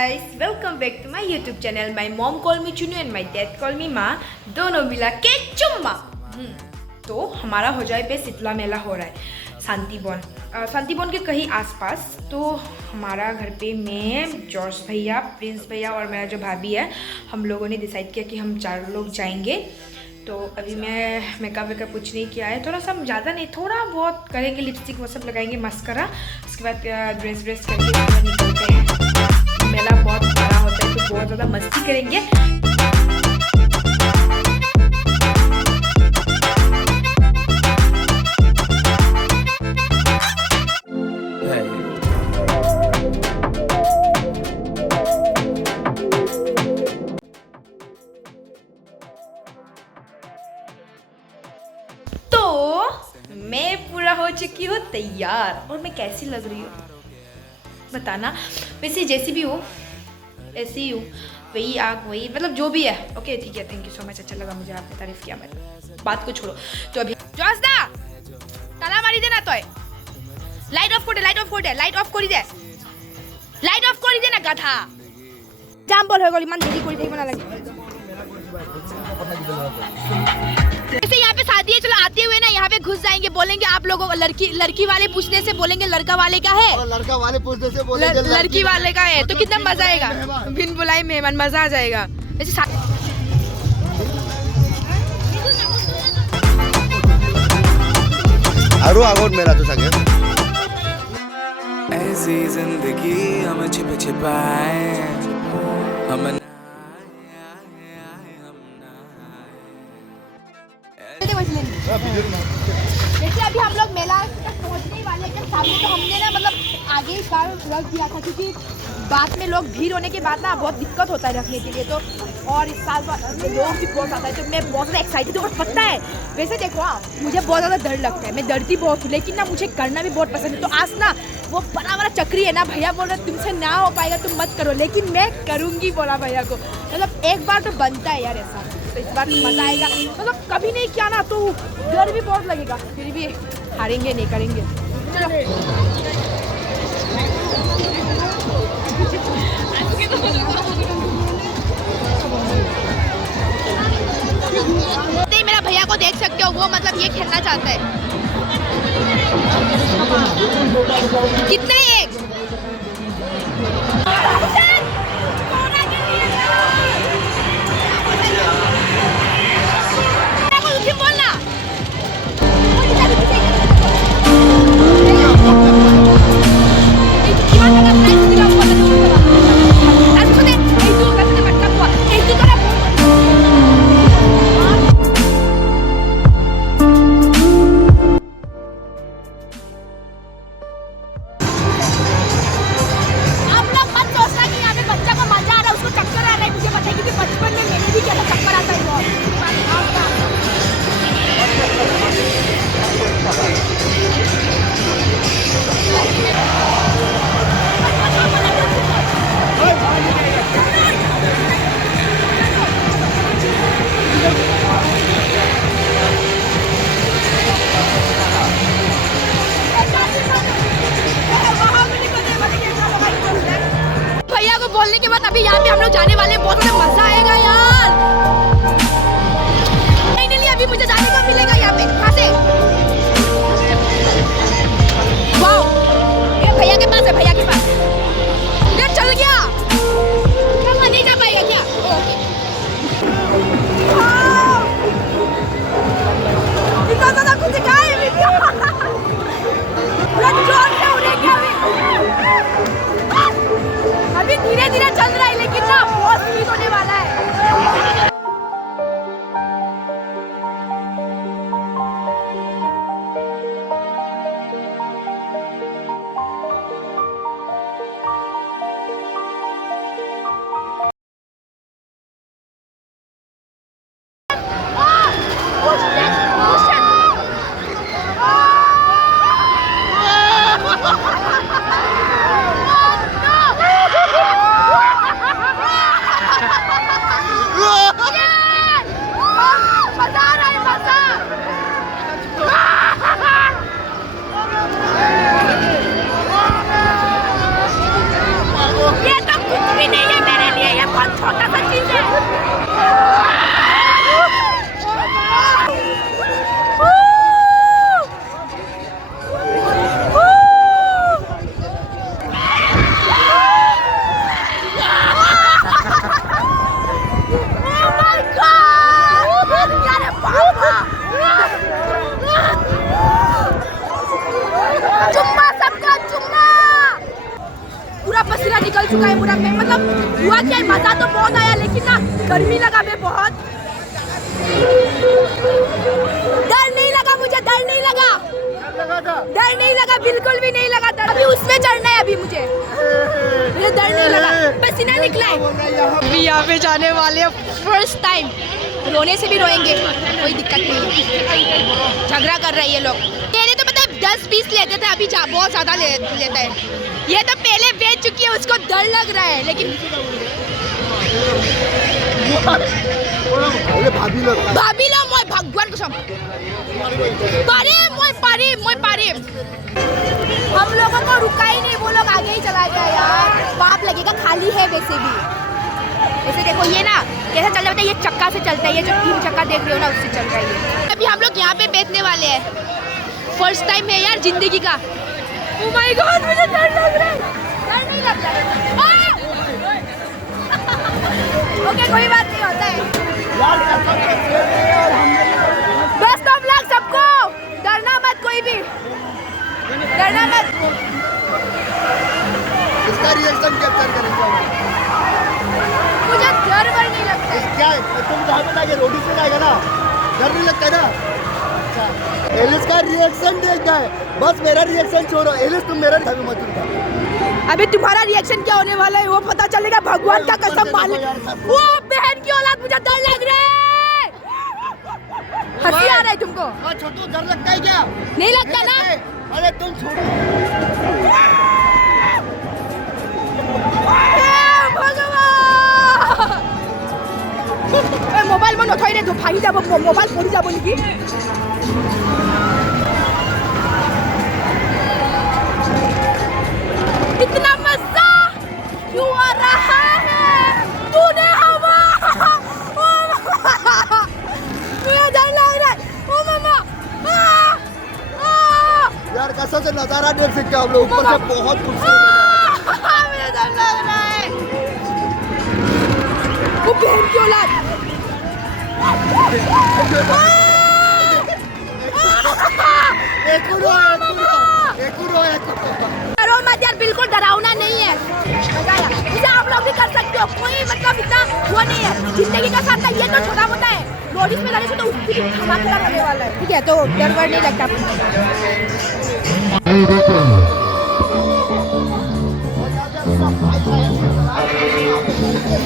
guys, welcome back to my YouTube channel. My mom call me Chunu and my dad call me माँ, दोनों मिला के चुम्मा। तो हमारा हो जाए पे शीतला मेला हो रहा है शांतिवन के कहीं आसपास। तो हमारा घर पे मैं, जॉर्ज भैया, प्रिंस भैया और मेरा जो भाभी है, हम लोगों ने डिसाइड किया कि हम 4 लोग जाएंगे। तो अभी मैं मेकअप वेकअप कुछ नहीं किया है, थोड़ा सा ज़्यादा नहीं, थोड़ा बहुत करेंगे, लिपस्टिक वो सब लगाएंगे, मस्करा, उसके बाद ड्रेस करके निकलते हैं। मेला बहुत बड़ा होता है तो बहुत ज़्यादा मस्ती करेंगे। मैं पूरा हो चुकी हूँ तैयार, और मैं कैसी लग रही हूँ बताना। वैसे जैसी भी हूँ ऐसी हूँ, वही आग वही, मतलब जो भी है। ओके ठीक है, थैंक यू सो मच, अच्छा लगा मुझे, आपने तारीफ किया। मैं बात को छोड़ो, तो अभी जोसदा ताला मारी देना, तो लाइट ऑफ कर दे, लाइट ऑफ कर दे, लाइट ऑफ कर दे, लाइट ऑफ कर दे ना गाधा। जाम बल हो गल, मान देरी कर देबो ना लगे। जैसे यहाँ पे शादी है, चलो आते हुए ना यहाँ पे घुस जाएंगे, बोलेंगे आप लोगों को लड़की वाले पूछने से बोलेंगे लड़का वाले का है, लड़का वाले पूछने से बोलेंगे लड़की वाले का है। तो कितना मजा आएगा, बिन बुलाए मेहमान, मजा आ जाएगा। वैसे आरो आगोट मेरा तो सके ऐसी जिंदगी हम छिप छिपाए, हम जैसे अभी हम लोग मेला तक पहुंचने वाले के सामने, तो हमने ना मतलब आगे ही कार रख दिया था, क्योंकि बाद में लोग भीड़ होने के बाद ना बहुत दिक्कत होता है रखने के लिए। तो और इस साल लोग भी बहुत आता है, तो मैं बहुत ज़्यादा एक्साइटेड हूँ। और पता है वैसे देखो, मुझे बहुत ज़्यादा डर लगता है, मैं डरती बहुत हूँ, लेकिन ना मुझे करना भी बहुत पसंद है। तो आज ना वो बड़ा बड़ा चक्री है ना, भैया बोल रहे तुमसे ना हो पाएगा, तुम मत करो, लेकिन मैं करूँगी, बोला भैया को। मतलब एक बार तो बनता है यार ऐसा, तो इस बार मज़ा आएगा। मतलब कभी नहीं किया ना, तो डर भी बहुत लगेगा, फिर भी हारेंगे नहीं, करेंगे। चलो नहीं, मेरा भैया को देख सकते हो, वो मतलब ये खेलना चाहता है। कितने एक बोलना बोलने के बाद अभी यहाँ पे हम लोग जाने वाले हैं, बहुत मजा आएगा यार। फाइनली अभी मुझे जाने को मिलेगा यहाँ पे, कहाँ से? वाओ, ये भैया के पास है, भैया के पास। ये चल गया, कहाँ नहीं जा पाएगा क्या? ओके, इतना ज़्यादा कुछ सिखाया है अभी धीरे धीरे चल रहा है, लेकिन ना बहुत स्पीड होने वाला है। छोटा सा चीज है। पूरा पसीना निकल चुका है पूरा में, मतलब हुआ क्या है, मजा तो बहुत आया लेकिन ना गर्मी लगा मैं बहुत। डर नहीं लगा मुझे, डर नहीं लगा, डर नहीं लगा, बिल्कुल भी नहीं लगा डर। अभी उसमें चढ़ना है, अभी मुझे डर नहीं लगा, पसीना निकला है। अभी यहाँ पे जाने वाले फर्स्ट टाइम, रोने से भी रोएंगे, कोई दिक्कत नहीं है। झगड़ा कर रहे हैं ये लोग। पहले तो पता है 10-20 लेते थे, अभी बहुत ज्यादा लेता है। ये तो पहले बेच चुकी है, उसको डर लग रहा है लेकिन भाभी लो मैं भगवान कसम पारे हम लोगों को रुका ही नहीं, वो लोग आगे ही चला गया यार। पाप लगेगा, खाली है वैसे भी। वैसे देखो ये ना कैसे चल रहा है, ये चक्का से चलता है, ये जो 3 चक्का देख रहे हो ना उससे चल रहा है। अभी हम लोग यहाँ पे बेचने वाले हैं, फर्स्ट टाइम है यार जिंदगी का। Oh my God, मुझे डर लग रहा है, डर नहीं लग रहा है। ओके कोई बात नहीं, होता है। बेस्ट ऑफ लक सबको, डरना मत कोई भी, डरना मत। इसका रिएक्शन कैप्चर करेंगे। मुझे डर वर नहीं लगता है। क्या है, तुम जहाँ पे जाएंगे रोडी से जाएगा ना, डर नहीं लगता है ना। एलिस का रिएक्शन देखा है, बस मेरा रिएक्शन छोड़ो। एलिस तुम मेरा भी मत उठा। अभी तुम्हारा रिएक्शन क्या होने वाला है वो पता चलेगा, भगवान का कसम मान। वो बहन की औलाद, मुझे डर लग रहा है। हंसी आ रहा है तुमको? छोटू डर लगता है क्या? नहीं लगता ना? अरे तुम छोड़ो। मोबाइल मन उठाई रे, भाई जा मोबाइल पड़ी जा बोली। इतना मजा क्यों आ रहा है, तूने हवा। मुझे डर लग रहा है। ओ मामा यार कसम से नजारा देख सकते हो आप लोग, ऊपर से बहुत खूबसूरत। मुझे डर लग रहा है। वो बहन की औलाद। डरो मत यार, बिल्कुल डरावना नहीं है, मजा आया। इसे आप लोग भी कर सकते हो, कोई मतलब इतना वो नहीं है। जिंदगी का साथ ये तो छोटा मोटा है, रोड में लगे तो उसकी भी धमाकेदार होने वाला है, ठीक है? तो डर वर नहीं लगता।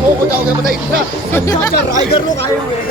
वो हो जाओगे, बताइए इतना अच्छा राइडर लोग आए हुए हैं।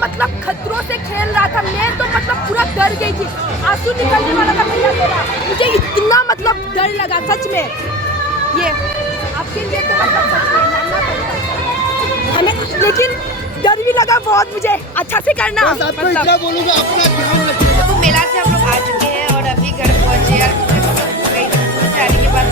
मतलब खतरों से खेल रहा था, मैं तो मतलब पूरा डर गई थी, आंसू निकलने वाला था भैया मेरा, मुझे इतना मतलब डर लगा सच में। ये आपके लिए तो मतलब सच में मानना पड़ता है, लेकिन डर भी लगा बहुत मुझे। अच्छा से करना मतलब क्या बोलूँगा, अपना ध्यान रखिएगा। तो मेला से हम लोग आ चुके हैं और अभी घर पहुँचे यार। जाने के बाद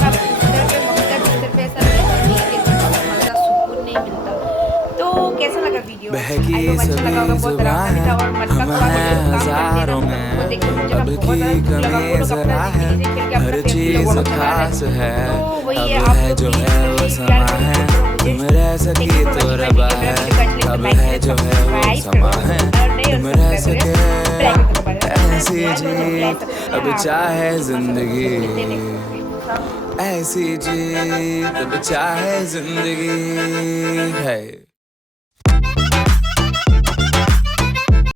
बहुत डरावना था और मटका हम कबाब हैं जो काम करते हैं हजारों ना, में, वो देख के मुझे ना अब बहुत की ज़्यादा लगा वो कमी लोग जरा अपना है, ज़िंदगी से खेल के हर अपना चीज सेफ्टी चला रहे खास हैं। है, तो वही अब है, आप है लोग जो भी है वो प्यार समा करो, है, सपोर्ट करो तुम मुझे। रह सकी Thank you so तो much रबा for है, watching my video. अब Like है जो है वो subscribe समा करो, है, और नए तुम और रह subscribe सके करो, like करो दोबारा। ऐसी जीत अब चाहे जिंदगी, ऐसी जीत अब चाहे जिंदगी है।